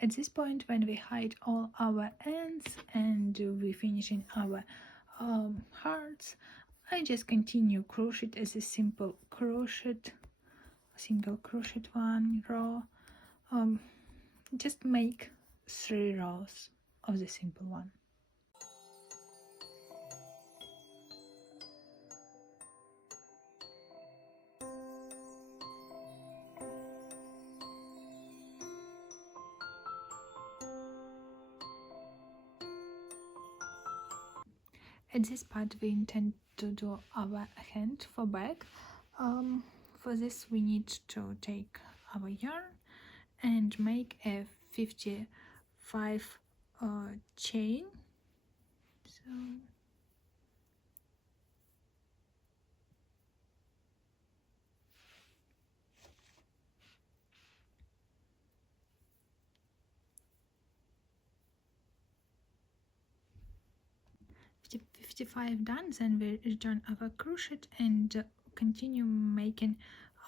At this point, when we hide all our ends and we finishing our hearts, I just continue crochet as a simple crochet, single crochet 1 row. Just make 3 rows of the simple one. At this part we intend to do our hand for bag. For this we need to take our yarn and make a 55 chain. So if 55 done, then we return our crochet and continue making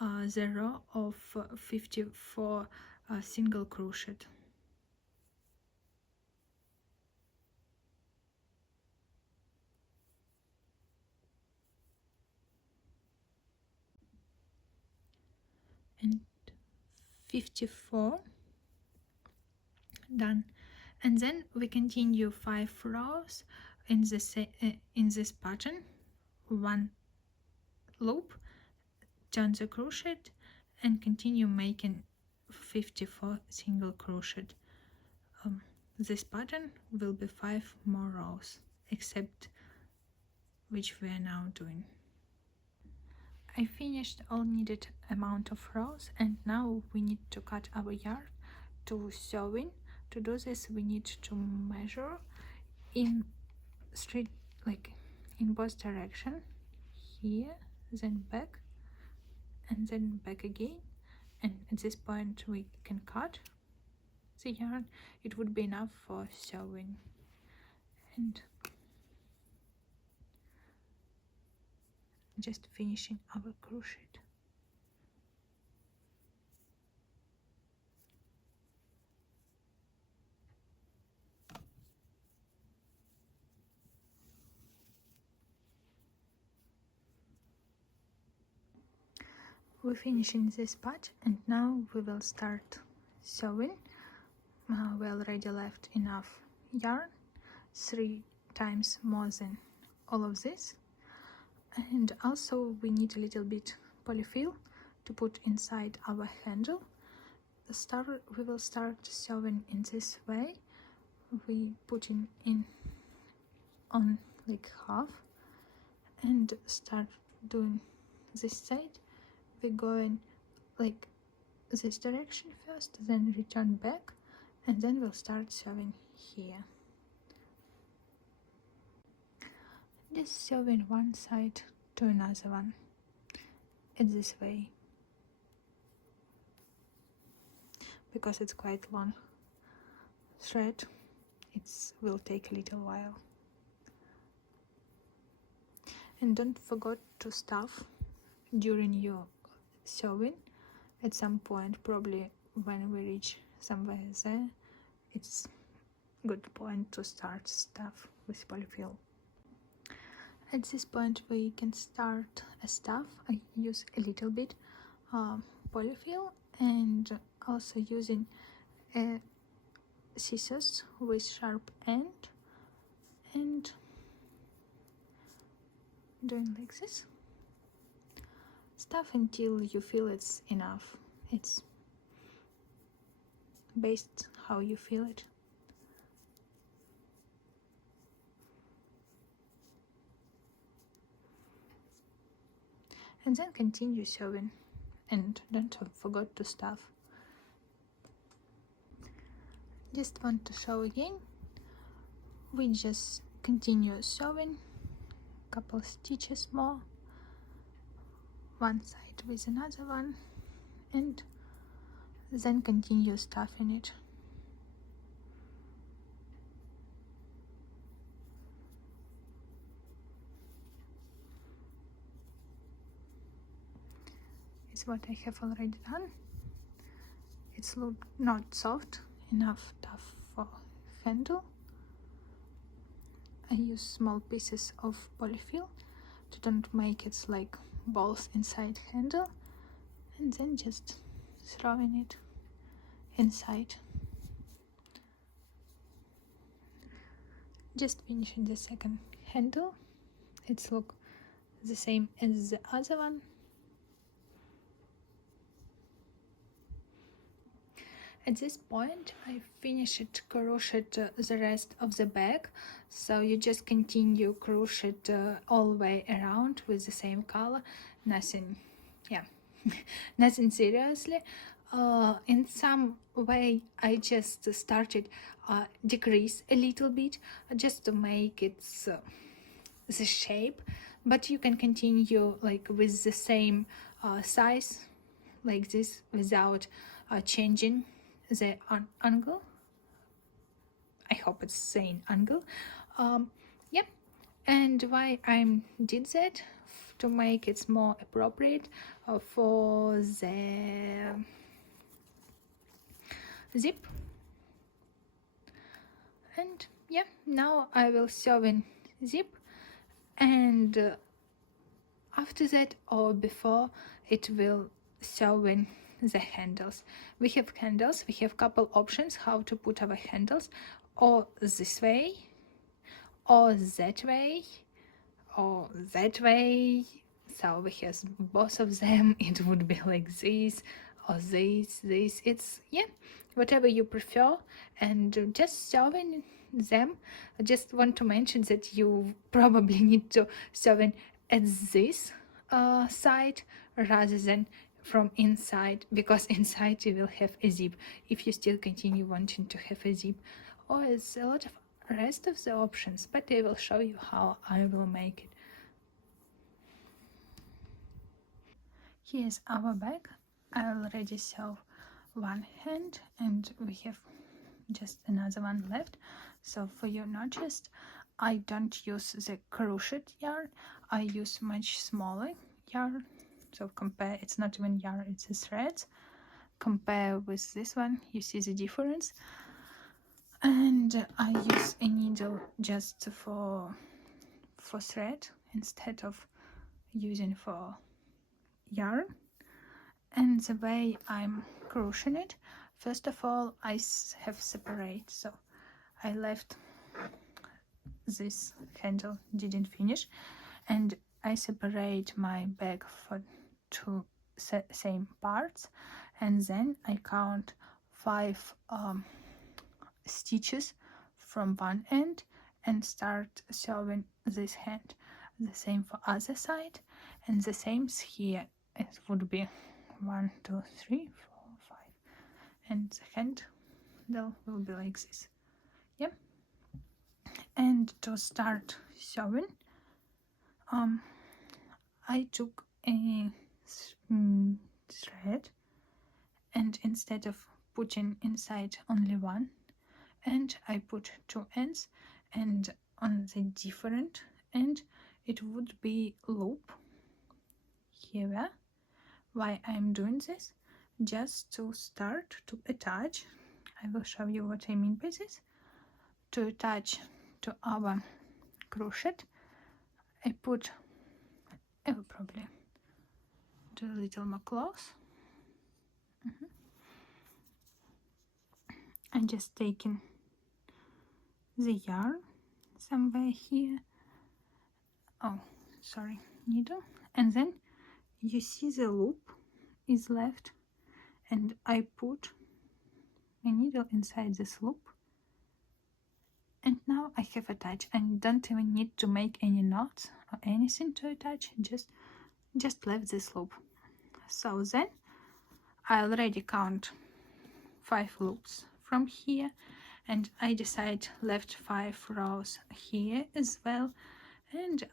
the row of 54 single crochet. And 54 done, and then we continue 5 rows in this pattern, 1 loop, turn the crochet and continue making 54 single crochet. This pattern will be 5 more rows, except which we are now doing. I finished all needed amount of rows, and now we need to cut our yarn to sewing. To do this we need to measure in straight, like in both direction, here, then back, and then back again, and at this point we can cut the yarn. It would be enough for sewing. And just finishing our crochet. We're finishing this part, and now we will start sewing. We already left enough yarn, 3 times more than all of this, and also we need a little bit polyfill to put inside our handle. We will start sewing in this way. We put in on like half and start doing this side. We're going like this direction first, then return back, and then we'll start sewing here. Just sewing one side to another one. It's this way, because it's quite long thread. It will take a little while. And don't forget to stuff during your sewing. At some point, probably when we reach somewhere there, it's good point to start stuff with polyfill. At this point we can start a stuff. I use a little bit polyfill, and also using scissors with sharp end, and doing like this. Stuff until you feel it's enough. It's based how you feel it. And then continue sewing, and don't forget to stuff. Just want to show again, we just continue sewing, couple stitches more, one side with another one, and then continue stuffing it. It's what I have already done. It's not soft enough tough for handle. I use small pieces of polyfill to don't make it like balls inside handle, and then just throwing it inside. Just finishing the second handle. It's look the same as the other one. At this point I finished crocheted the rest of the bag, so you just continue crocheted all the way around with the same color. Nothing, yeah, nothing seriously. In some way I just started decrease a little bit just to make it the shape, but you can continue like with the same size like this without changing the angle. I hope it's same angle. Yeah, and why I did that, to make it more appropriate for the zip. And yeah, now I will sew in zip, and after that or before it will sew in the handles. We have handles, we have couple options how to put our handles, or this way, or that way, or that way. So we have both of them. It would be like this or this. It's, yeah, whatever you prefer, and just sewing them. I just want to mention that you probably need to sew in at this side rather than from inside, because inside you will have a zip if you still continue wanting to have a zip. Or it's a lot of rest of the options, but I will show you how I will make it. Here's our bag. I already sew one hand and we have just another one left. So for your notches, I don't use the crochet yarn, I use much smaller yarn. So compare, it's not even yarn, it's a thread. Compare with this one, you see the difference. And I use a needle just for thread instead of using for yarn. And the way I'm crocheting it, first of all I have separate, so I left this handle, didn't finish, and I separate my bag for two same parts, and then I count 5 stitches from one end and start sewing this hand. The same for other side, and the same here. It would be 1, 2, 3, 4, 5, and the handle will be like this. Yeah. And to start sewing, I took a thread, and instead of putting inside only one, and I put 2 ends, and on the different end it would be loop here. Why I'm doing this? Just to start to attach. I will show you what I mean by this. To attach to our crochet, I put, I will probably do a little more close. I'm just taking the yarn somewhere here, oh sorry, needle, and then you see the loop is left, and I put my needle inside this loop, and now I have attached, and don't even need to make any knots or anything to attach, just left this loop. So then I already count 5 loops from here, and I decide left 5 rows here as well. And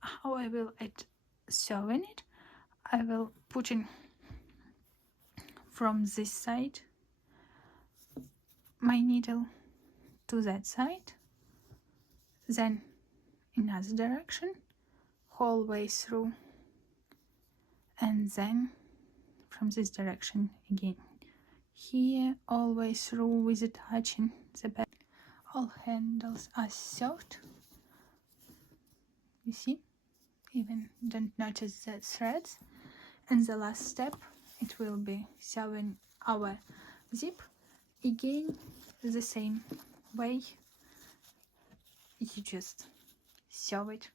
how I will sewing it, I will put in from this side my needle to that side, then another direction whole way through, and then from this direction again here always through with attaching the back. All handles are sewed. You see, even don't notice the threads. And the last step, it will be sewing our zip. Again, the same way, you just sew it